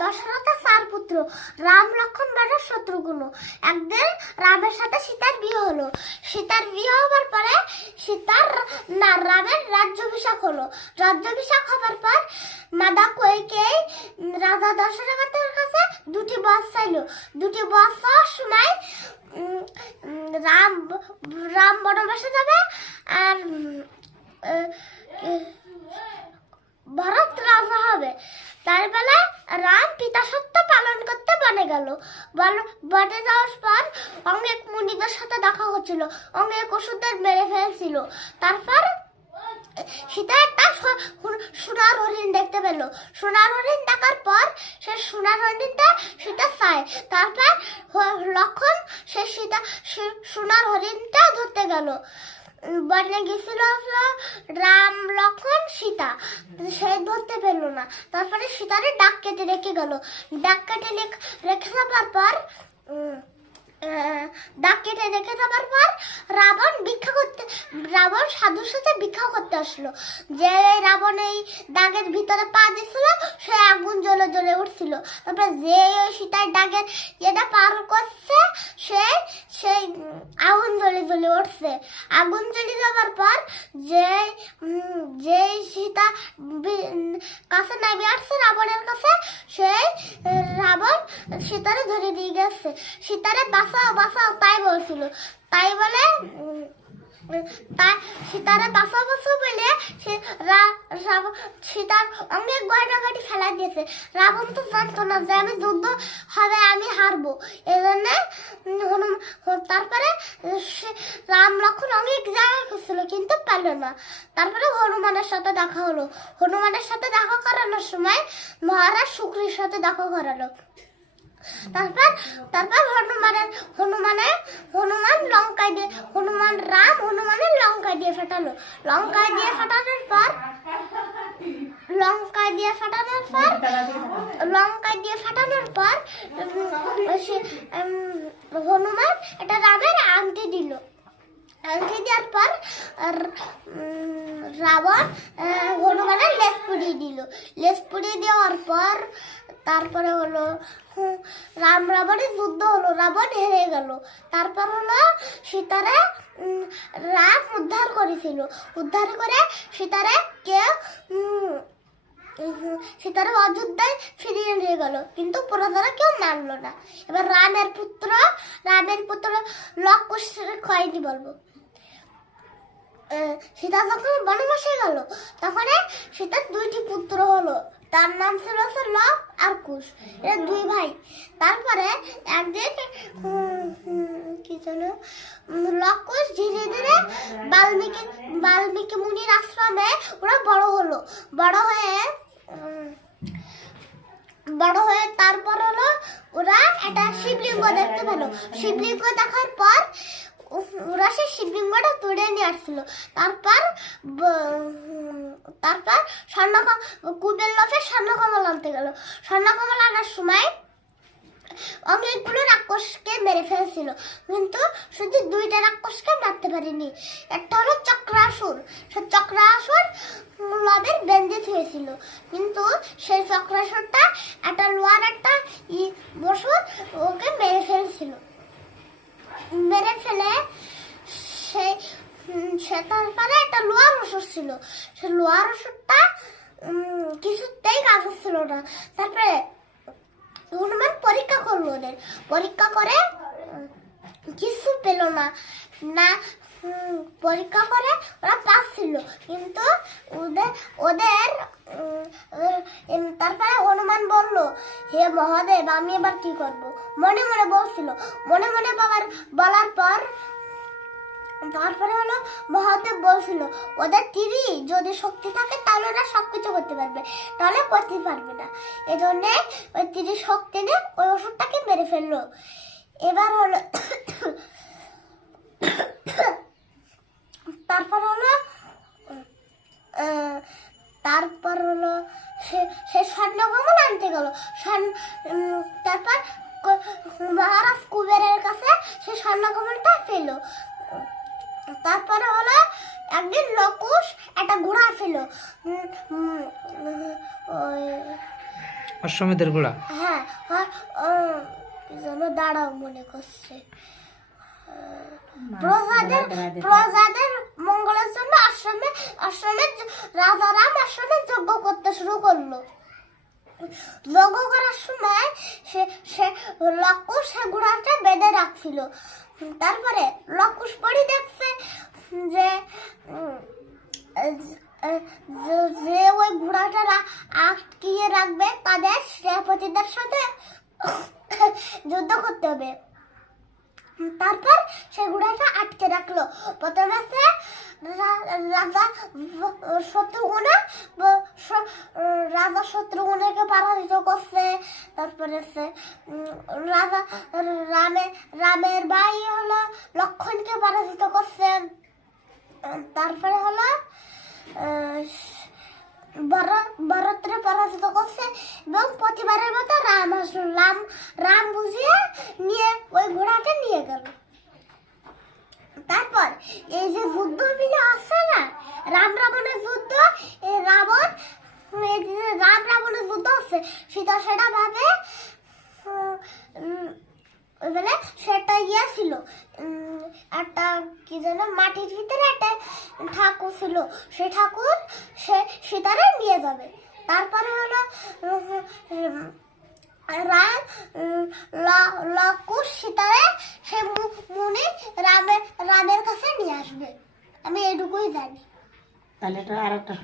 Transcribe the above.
দশরথের চার পুত্র রাম লক্ষণ বানর শত্রুঘ্ন। একদিন রামের সাথে সীতার বিয়ে হলো। সীতার বিয়ে হবার পরে সীতার না, রামের রাজ্যাভিষেক হলো। রাজ্যাভিষেক হবার পর মাদা কইকেই রাজা দশরথের কাছে দুটি বস চাইলো। দুটি বস সময় রাম রাম বনবাসে যাবে আর ভরত রাজা হবে। তার বেলায় রাম পিতা সত্য পালন করতে বনে গেল। বন- যাওয়ার পর অনেক মুনিদের সাথে দেখা হচ্ছিল। অনেক ওষুধের মেরে ফেলছিল। তারপর সীতা একটা সোনার হরিণ দেখতে পেল। সোনার হরিণ দেখার পর সে সোনার হরিণটা সীতা চায়। তারপর লক্ষণ সে সীতা সোনার হরিণটা ধরতে গেল। বনে গেছিল রাম, লক্ষণ, সীতা। সে ধরতে পেল না। তারপরে সীতারে ডাক কেটে রেখে গেল। ডাক কেটে রেখে যাবার পর ডাক কেটে রেখে যাবার পর রাবণ ভিক্ষা করতে রাবণ সাধুর সাথে ভিক্ষা করতে আসলো। যে রাবণ এই দাগের ভিতরে পা দিছিল সে আগুন জ্বলে জ্বলে উঠছিল। তারপরে যে ওই সীতার দাগের যেটা পার করছে, সে সেই আগুন জ্বলে জ্বলে উঠছে। আগুন জ্বলে যাবার পর যে যে সীতা কাছে নামে আসছে রাবণের কাছে, সেই, রাবণ সীতারে ধরে দিয়ে গেছে। সীতারে বাঁচাও বাঁচাও তাই বলছিল। তাই বলে তাই সীতারে বাঁচাও বাঁচাও বলে সে সীতার অনেক গয়নাগাটি ফেলা দিয়েছে। রাবণ তো জানতো না যে আমি যুদ্ধ হবে, আমি হারবো। এই জন্য হনুমান তারপরে রাম লক্ষণ অনেক জায়গায় খুঁজছিল, কিন্তু পেল না। তারপরে হনুমানের সাথে দেখা হলো। হনুমানের সাথে দেখা করানোর সময় মহারাজ শুক্রের সাথে দেখা করালো। তারপর তারপর হনুমানের, হনুমানে, হনুমান লঙ্কা দিয়ে, হনুমান রাম হনুমানের লঙ্কা দিয়ে ফাটালো। লঙ্কা দিয়ে ফাটানোর পর লঙ্কা দিয়ে ফাটানোর পর লঙ্কা দিয়ে ফাটানোর পর হনুমান এটা রামের আংটি দিল। দেওয়ার পর রাবণ হনুমানের লেজ পুড়িয়ে দিল। লেজ পুড়িয়ে দেওয়ার পর, তারপরে হলো রাম রাবণের যুদ্ধ হলো, রাবণ হেরে গেল। তারপর হলো, সীতারে রাম উদ্ধার করেছিল। উদ্ধার করে সীতারে কেউ সীতারা অযোধ্যায় ফিরিয়ে নিয়ে গেল। কিন্তু প্রজারা কেউ মানলো না। এবার রামের পুত্র রামের পুত্র লক্ষ খয়নি বলব। সীতা যখন বনবাসে গেল, তখন সীতার দুইটি পুত্র হলো। তার নাম ছিল লব আর কুশ। এরা দুই ভাই। তারপরে একদিন কি যেন লকুশ ধীরে ধীরে বাল্মীকি বাল্মীকি মুনির আশ্রমে ওরা বড় হলো। বড় হয়ে বড় হয়ে তারপর হলো ওরা একটা শিবলিঙ্গ দেখতে পেল। শিবলিঙ্গ দেখার পর শিবলিঙ্গটা তুলে নিয়ে আসছিল। তারপর তারপর স্বর্ণ কুবের লোভে স্বর্ণ কমল আনতে গেল। স্বর্ণ কমল আনার সময় অনেকগুলো রাক্ষসকে মেরে ফেলেছিল। কিন্তু শুধু দুইটা রাক্ষসকে মারতে পারেনি। একটা হলো চক্রাসুর। সে চক্রাসুর লবের বেঁধে হয়েছিল। কিন্তু সেই চক্রাসুরটা একটা লোয়ার একটা ই বসুর ওকে মেরে ফেলছিল মেরে ফেলে সে উম, সে তারপরে একটা লোয়ার ওষুধ ছিল। সে লোয়ার ওষুধটা কিছুতেই কাজ হচ্ছিল না। তারপরে হনুমান পরীক্ষা করল ওদের। পরীক্ষা করে কিছু পেল না। না পরীক্ষা করে ওরা পাচ্ছিল কিন্তু ওদের ওদের তারপরে হনুমান বলল, হে মহাদেব, আমি এবার কি করব? মনে মনে বলছিল। মনে মনে বাবার বলার পর তারপরে হলো মহাদেব বলছিল, ওদের তিরি যদি শক্তি থাকে তাহলে ওরা সবকিছু করতে পারবে, তাহলে করতে পারবে না। এজন্য ওই তিরি শক্তি নিয়ে ওই ওষুধটাকে মেরে ফেলল। এবার হলো তারপর হলো তারপর হলো সে সে স্বর্ণকমল আনতে গেল। তারপর মহারাজ কুবেরের কাছে সে স্বর্ণকমলটা পেল। তারপরে হলো একদিন লকুশ একটা ঘোড়া ছিল। অশ্বমেধের ঘোড়া? হ্যাঁ কি যেন দাঁড়াও মনে করছে। প্রজাদের প্রজাদের মঙ্গলের জন্য আশ্রমে আশ্রমে য- রাজা রাম আশ্রমে যজ্ঞ করতে শুরু করল। যজ্ঞ করার সময় সে সে লকুশ সে ঘোড়াটা বেঁধে রাখছিল। তারপরে লকুশ পড়ি দেখছে যে যে- ওই ঘোড়াটা আটকিয়ে রাখবে তাদের সেনাপতিদের সাথে যুদ্ধ করতে হবে। তারপর সে ঘোড়াটা আটকে রাখল। প্রথমে সে রাজা শত্রুঘ্না ব- শ- রাজা শত্রুঘ্নকে পরাজিত করছে। তারপরে সে রাজা রামের রামের ভাই হলো লক্ষণকে পরাজিত করছে। তারপরে হলো ভরতরে পরাজিত করছে এবং প্রতিবারের মতো রাম আসলো রাম রাম বুঝিয়ে নিয়ে ওই ঘোড়াটা নিয়ে গেল তারপর এই যে যুদ্ধ মিলে আসছে না রাম রাবণের যুদ্ধ এই রাবণ এই যে রাম রাবণের যুদ্ধ হচ্ছে সীতা সেটা ভাবে উম, উম, মানে সেটা ইয়ে ছিল একটা কি যেন মাটির ভিতরে একটা ঠাকুর ছিল সে ঠাকুর সে সীতারে নিয়ে যাবে। তারপরে হলো রাম লকুশ সীতারে সে মুনি রামের রামের কাছে নিয়ে আসবে। আমি এটুকুই জানি। তাহলে এটা আর একটা